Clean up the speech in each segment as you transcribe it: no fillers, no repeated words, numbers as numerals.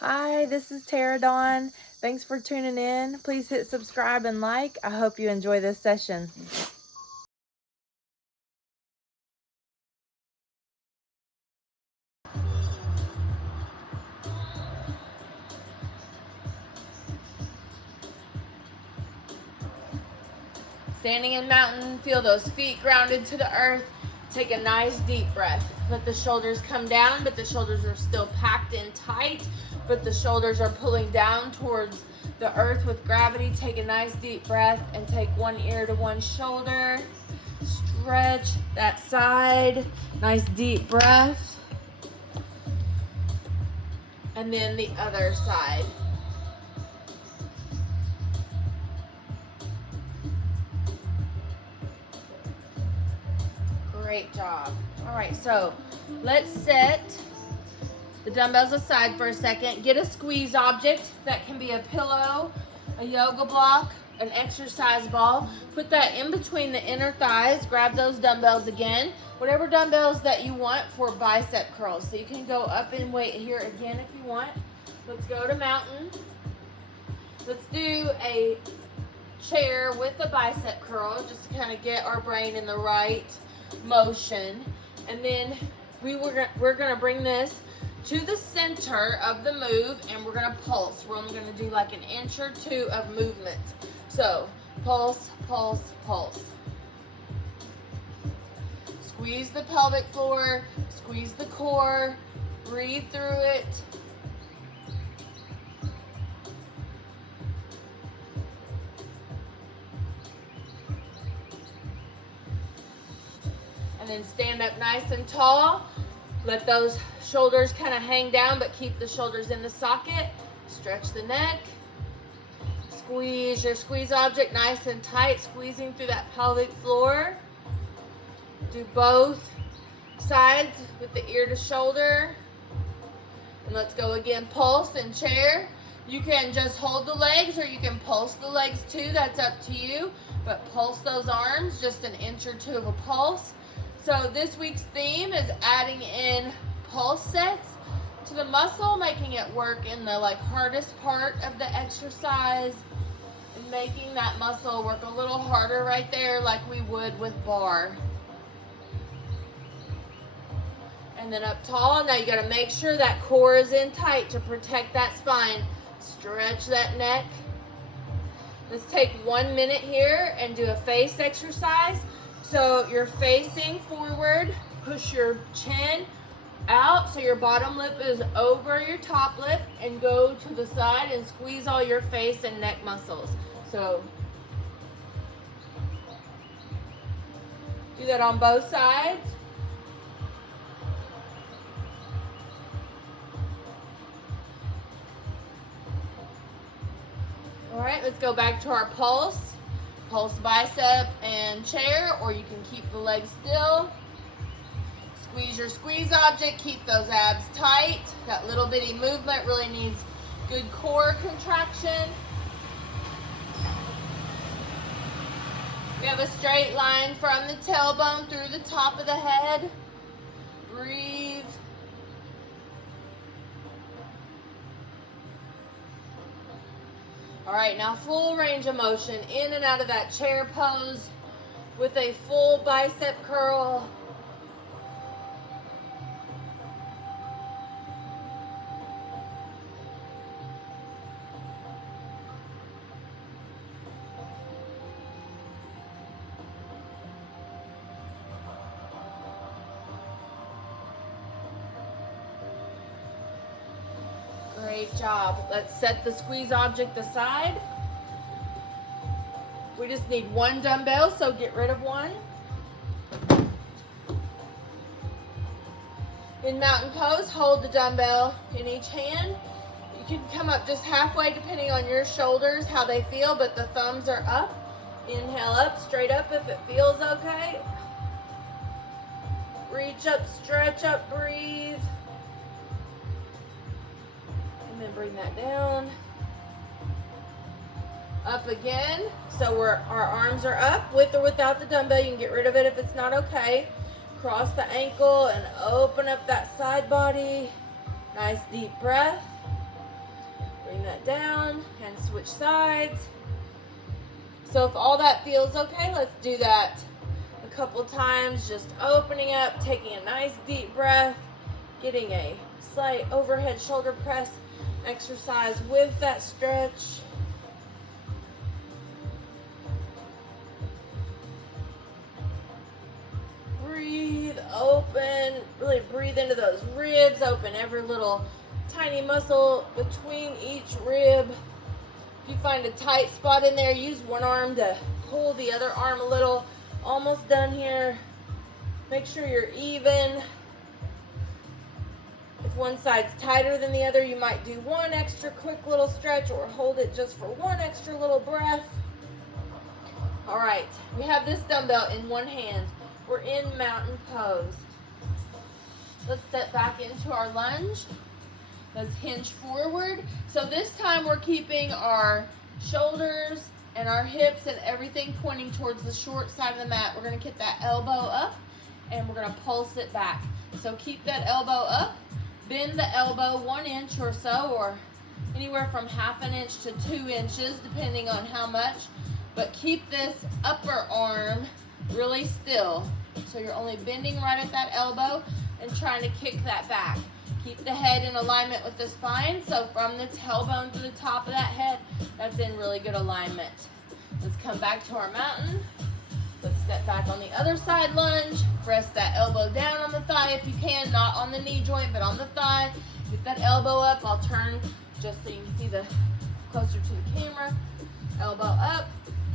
Hi, this is Tara Dawn. Thanks for tuning in. Please hit subscribe and like. I hope you enjoy this session. Standing in mountain, feel those feet grounded to the earth. Take a nice deep breath. Let the shoulders come down, but the shoulders are still packed in tight, but the shoulders are pulling down towards the earth with gravity. Take a nice deep breath and take one ear to one shoulder. Stretch that side. Nice deep breath. And then the other side. Great job. All right, so let's set the dumbbells aside for a second. Get a squeeze object. That can be a pillow, a yoga block, an exercise ball. Put that in between the inner thighs. Grab those dumbbells again. Whatever dumbbells that you want for bicep curls. So you can go up in weight here again if you want. Let's go to mountain. Let's do a chair with a bicep curl just to kind of get our brain in the right motion. And then we're gonna bring this to the center of the move and we're gonna pulse. We're only gonna do like an inch or two of movement. So pulse, pulse, pulse. Squeeze the pelvic floor, squeeze the core, breathe through it. And then stand up nice and tall. Let those shoulders kind of hang down, but keep the shoulders in the socket. Stretch the neck. Squeeze your squeeze object nice and tight, squeezing through that pelvic floor. Do both sides with the ear to shoulder. And let's go again, pulse and chair. You can just hold the legs or you can pulse the legs too, that's up to you. But pulse those arms, just an inch or two of a pulse. So this week's theme is adding in pulse sets to the muscle, making it work in the hardest part of the exercise and making that muscle work a little harder right there like we would with bar. And then up tall. Now you got to make sure that core is in tight to protect that spine. Stretch that neck. Let's take 1 minute here and do a face exercise. So you're facing forward, push your chin out so your bottom lip is over your top lip and go to the side and squeeze all your face and neck muscles. So do that on both sides. All right, let's go back to our pulse. Pulse bicep and chair, or you can keep the legs still. Squeeze your squeeze object, keep those abs tight. That little bitty movement really needs good core contraction. We have a straight line from the tailbone through the top of the head. Breathe. All right, now full range of motion in and out of that chair pose with a full bicep curl. Great job. Let's set the squeeze object aside. We just need one dumbbell, so get rid of one. In mountain pose, hold the dumbbell in each hand. You can come up just halfway depending on your shoulders, how they feel, but the thumbs are up. Inhale up, straight up if it feels okay. Reach up, stretch up, breathe. And then bring that down. Up again. So our arms are up with or without the dumbbell. You can get rid of it if it's not okay. Cross the ankle and open up that side body. Nice deep breath. Bring that down and switch sides. So if all that feels okay, let's do that a couple times, just opening up, taking a nice deep breath, getting a slight overhead shoulder press exercise with that stretch. Breathe, open, really breathe into those ribs, open every little tiny muscle between each rib. If you find a tight spot in there, use one arm to pull the other arm a little. Almost done here. Make sure you're even. If one side's tighter than the other, you might do one extra quick little stretch or hold it just for one extra little breath. All right, we have this dumbbell in one hand. We're in mountain pose. Let's step back into our lunge. Let's hinge forward. So this time we're keeping our shoulders and our hips and everything pointing towards the short side of the mat. We're gonna get that elbow up and we're gonna pulse it back. So keep that elbow up, bend the elbow 1 inch or so, or anywhere from 1/2 inch to 2 inches, depending on how much. But keep this upper arm really still. So you're only bending right at that elbow and trying to kick that back. Keep the head in alignment with the spine. So from the tailbone to the top of that head, that's in really good alignment. Let's come back to our mountain. Let's step back on the other side lunge. Press that elbow down on the thigh if you can, not on the knee joint, but on the thigh. Get that elbow up. I'll turn just so you can see the closer to the camera. Elbow up,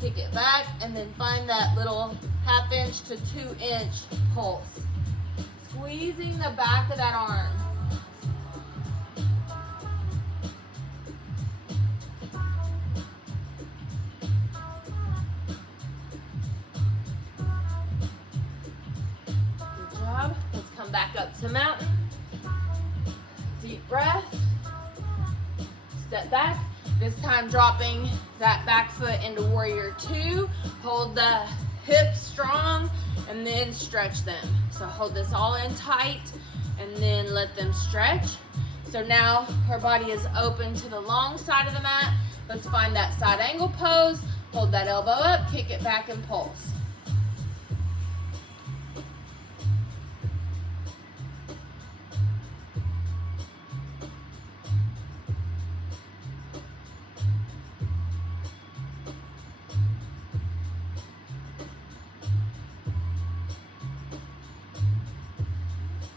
kick it back, and then find that little 1/2 inch to 2 inch pulse. Squeezing the back of that arm. Let's come back up to mountain. Deep breath. Step back. This time dropping that back foot into warrior 2. Hold the hips strong and then stretch them. So hold this all in tight and then let them stretch. So now our body is open to the long side of the mat. Let's find that side angle pose. Hold that elbow up, kick it back and pulse.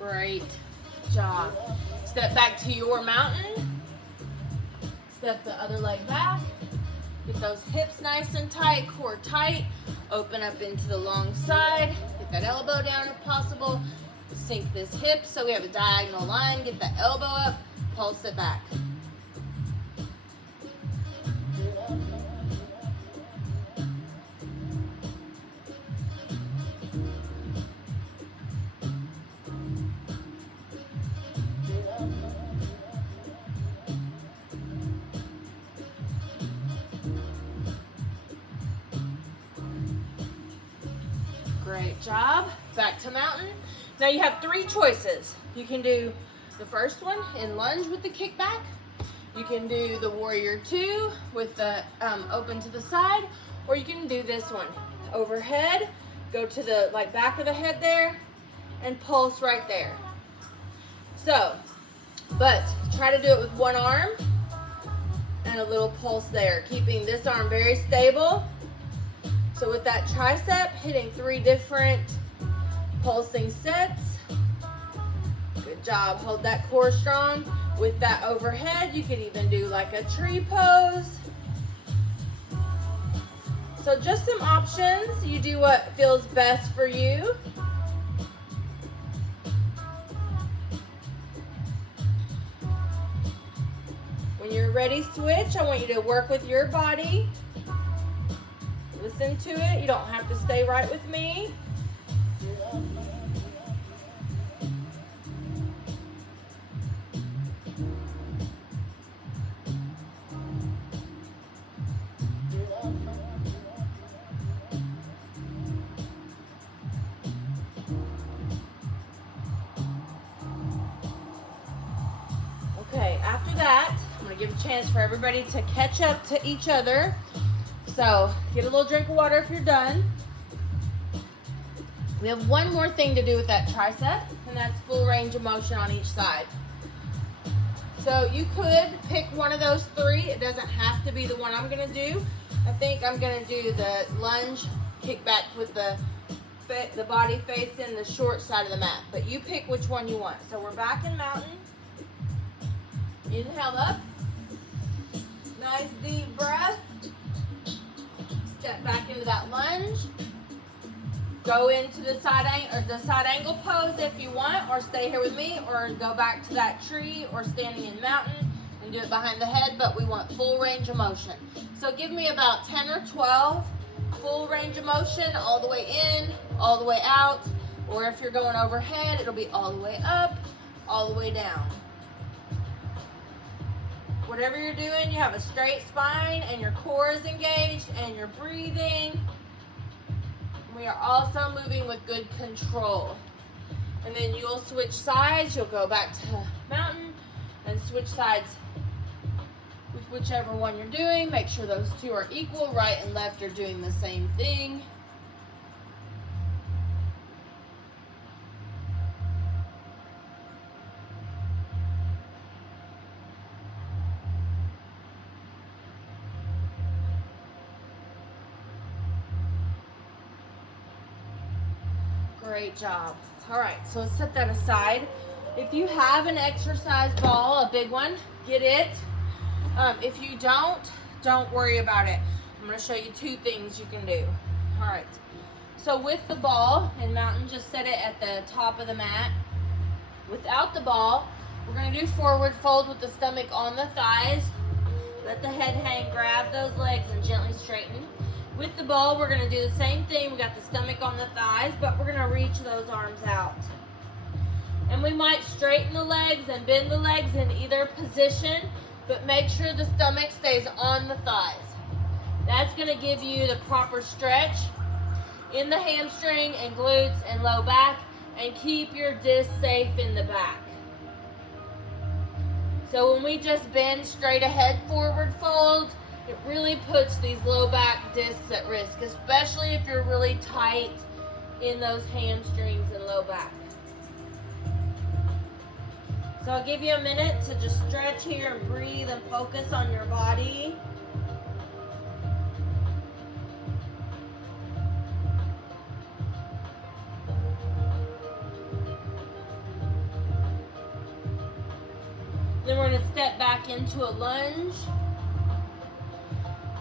Great job. Step back to your mountain. Step the other leg back. Get those hips nice and tight, core tight. Open up into the long side. Get that elbow down if possible. Sink this hip so we have a diagonal line. Get that elbow up, pulse it back. Great job. Back to mountain. Now you have 3 choices. You can do the first one in lunge with the kickback. You can do the warrior 2 with the open to the side, or you can do this one overhead. Go to the back of the head there and pulse right there. So, but try to do it with one arm and a little pulse there, keeping this arm very stable. So with that tricep, hitting 3 different pulsing sets. Good job. Hold that core strong. With that overhead, you could even do like a tree pose. So just some options. You do what feels best for you. When you're ready, switch. I want you to work with your body. Listen to it. You don't have to stay right with me. Okay, after that, I'm going want to give a chance for everybody to catch up to each other. So get a little drink of water if you're done. We have one more thing to do with that tricep, and that's full range of motion on each side. So you could pick one of those three. It doesn't have to be the one I'm gonna do. I think I'm gonna do the lunge, kick back with the body facing the short side of the mat. But you pick which one you want. So we're back in mountain. Inhale up. Nice deep breath. Step back into that lunge. Go into the side angle pose if you want, or stay here with me, or go back to that tree or standing in mountain and do it behind the head, but we want full range of motion. So give me about 10 or 12 full range of motion, all the way in, all the way out, or if you're going overhead, it'll be all the way up, all the way down. Whatever you're doing, you have a straight spine and your core is engaged and you're breathing. We are also moving with good control. And then you'll switch sides. You'll go back to mountain and switch sides with whichever one you're doing. Make sure those two are equal. Right and left are doing the same thing. Great job. All right, so let's set that aside. If you have an exercise ball, a big one, get it. If you don't worry about it. I'm going to show you two things you can do. All right, so with the ball in mountain, just set it at the top of the mat. Without the ball, we're going to do forward fold with the stomach on the thighs. Let the head hang, grab those legs and gently straighten. With the ball, we're gonna do the same thing. We got the stomach on the thighs, but we're gonna reach those arms out. And we might straighten the legs and bend the legs in either position, but make sure the stomach stays on the thighs. That's gonna give you the proper stretch in the hamstring and glutes and low back, and keep your disc safe in the back. So when we just bend straight ahead forward fold, it really puts these low back discs at risk, especially if you're really tight in those hamstrings and low back. So I'll give you a minute to just stretch here and breathe and focus on your body. Then we're going to step back into a lunge.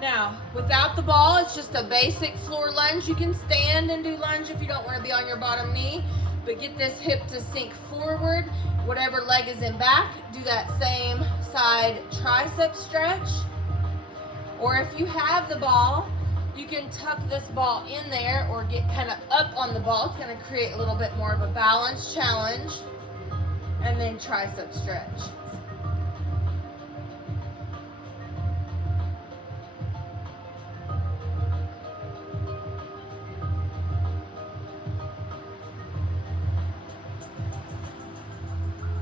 Now, without the ball, it's just a basic floor lunge. You can stand and do lunge if you don't want to be on your bottom knee, but get this hip to sink forward. Whatever leg is in back, do that same side tricep stretch. Or if you have the ball, you can tuck this ball in there or get kind of up on the ball. It's going to create a little bit more of a balance challenge. And then tricep stretch.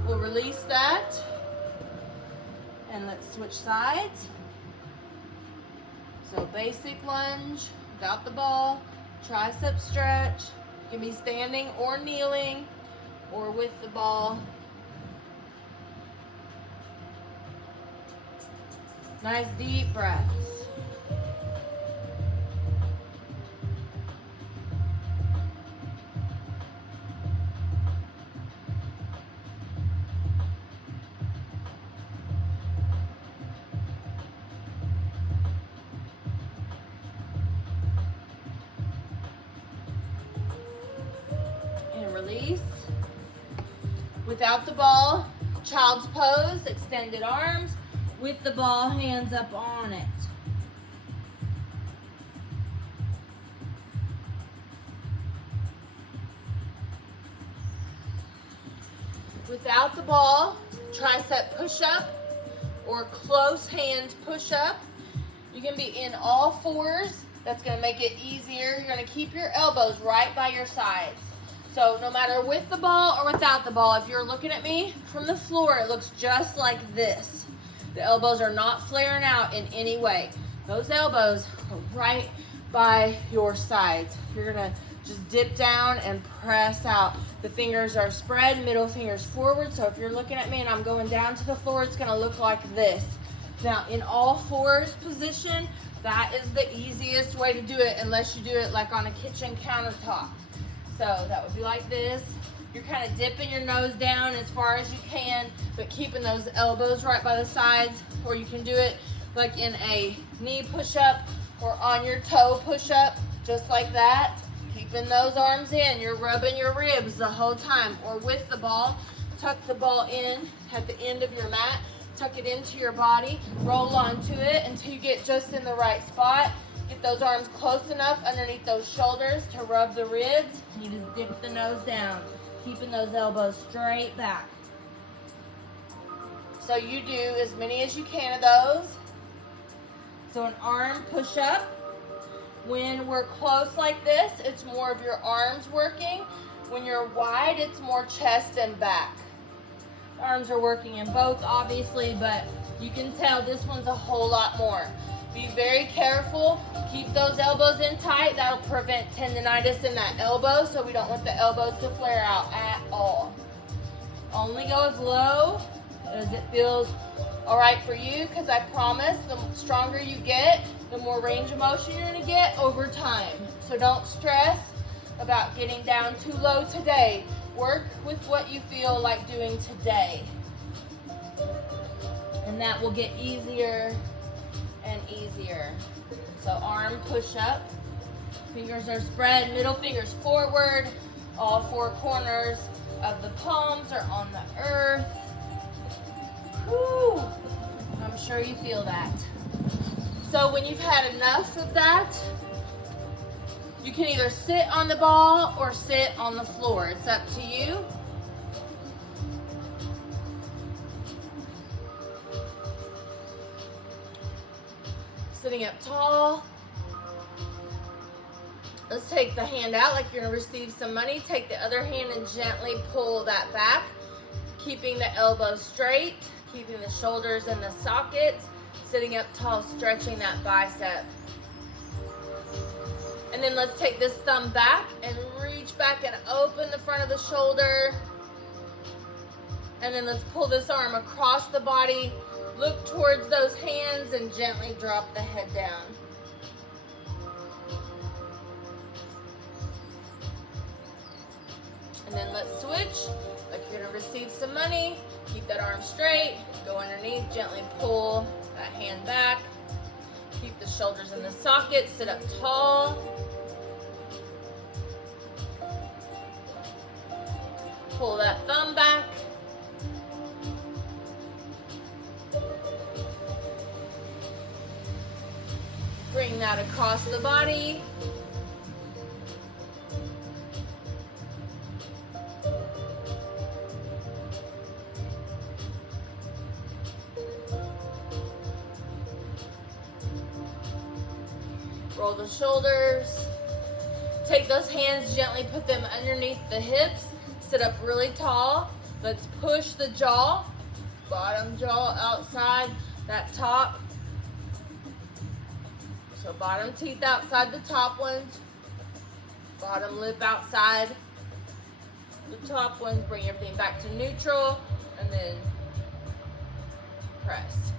We'll release that, and let's switch sides. So basic lunge, without the ball, tricep stretch. You can be standing or kneeling, or with the ball. Nice deep breaths. Release. Without the ball, child's pose, extended arms. With the ball, hands up on it. Without the ball, tricep push-up or close hand push-up. You can be in all fours. That's going to make it easier. You're going to keep your elbows right by your sides. So no matter with the ball or without the ball, if you're looking at me from the floor, it looks just like this. The elbows are not flaring out in any way. Those elbows are right by your sides. You're gonna just dip down and press out. The fingers are spread, middle fingers forward. So if you're looking at me and I'm going down to the floor, it's gonna look like this. Now in all fours position, that is the easiest way to do it unless you do it like on a kitchen countertop. So that would be like this. You're kind of dipping your nose down as far as you can, but keeping those elbows right by the sides, or you can do it like in a knee push-up or on your toe push-up, just like that. Keeping those arms in, you're rubbing your ribs the whole time, or with the ball, tuck the ball in at the end of your mat, tuck it into your body, roll onto it until you get just in the right spot. Get those arms close enough underneath those shoulders to rub the ribs. You just dip the nose down, keeping those elbows straight back. So you do as many as you can of those. So an arm push-up. When we're close like this, it's more of your arms working. When you're wide, it's more chest and back. Arms are working in both, obviously, but you can tell this one's a whole lot more. Be very careful. Keep those elbows in tight. That'll prevent tendonitis in that elbow, so we don't want the elbows to flare out at all. Only go as low as it feels all right for you, because I promise the stronger you get, the more range of motion you're going to get over time. So don't stress about getting down too low today. Work with what you feel like doing today. And that will get easier and easier. So arm push up. Fingers are spread, middle fingers forward. All four corners of the palms are on the earth. Whew. I'm sure you feel that. So when you've had enough of that, you can either sit on the ball or sit on the floor. It's up to you. Sitting up tall. Let's take the hand out like you're gonna receive some money. Take the other hand and gently pull that back, keeping the elbows straight, keeping the shoulders in the sockets. Sitting up tall, stretching that bicep. And then let's take this thumb back and reach back and open the front of the shoulder. And then let's pull this arm across the body. Look towards those hands and gently drop the head down. And then let's switch, like you're gonna receive some money. Keep that arm straight, go underneath, gently pull that hand back. Keep the shoulders in the socket, sit up tall. Pull that thumb back. Bring that across the body. Roll the shoulders. Take those hands, gently put them underneath the hips. Sit up really tall. Let's push the jaw. Bottom jaw outside that top. So bottom teeth outside the top ones. Bottom lip outside the top ones. Bring everything back to neutral and then press.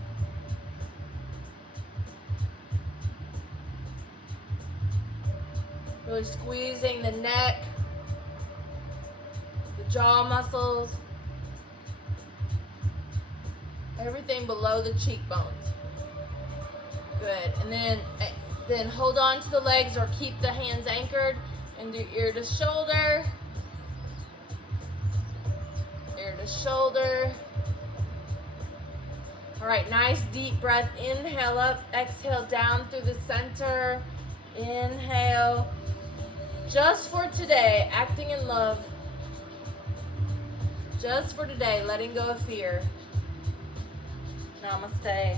Really squeezing the neck, the jaw muscles, everything below the cheekbones. Good. And then hold on to the legs or keep the hands anchored and do ear to shoulder, ear to shoulder. All right, nice deep breath. Inhale up, exhale down through the center. Inhale. Just for today, acting in love. Just for today, letting go of fear. Namaste.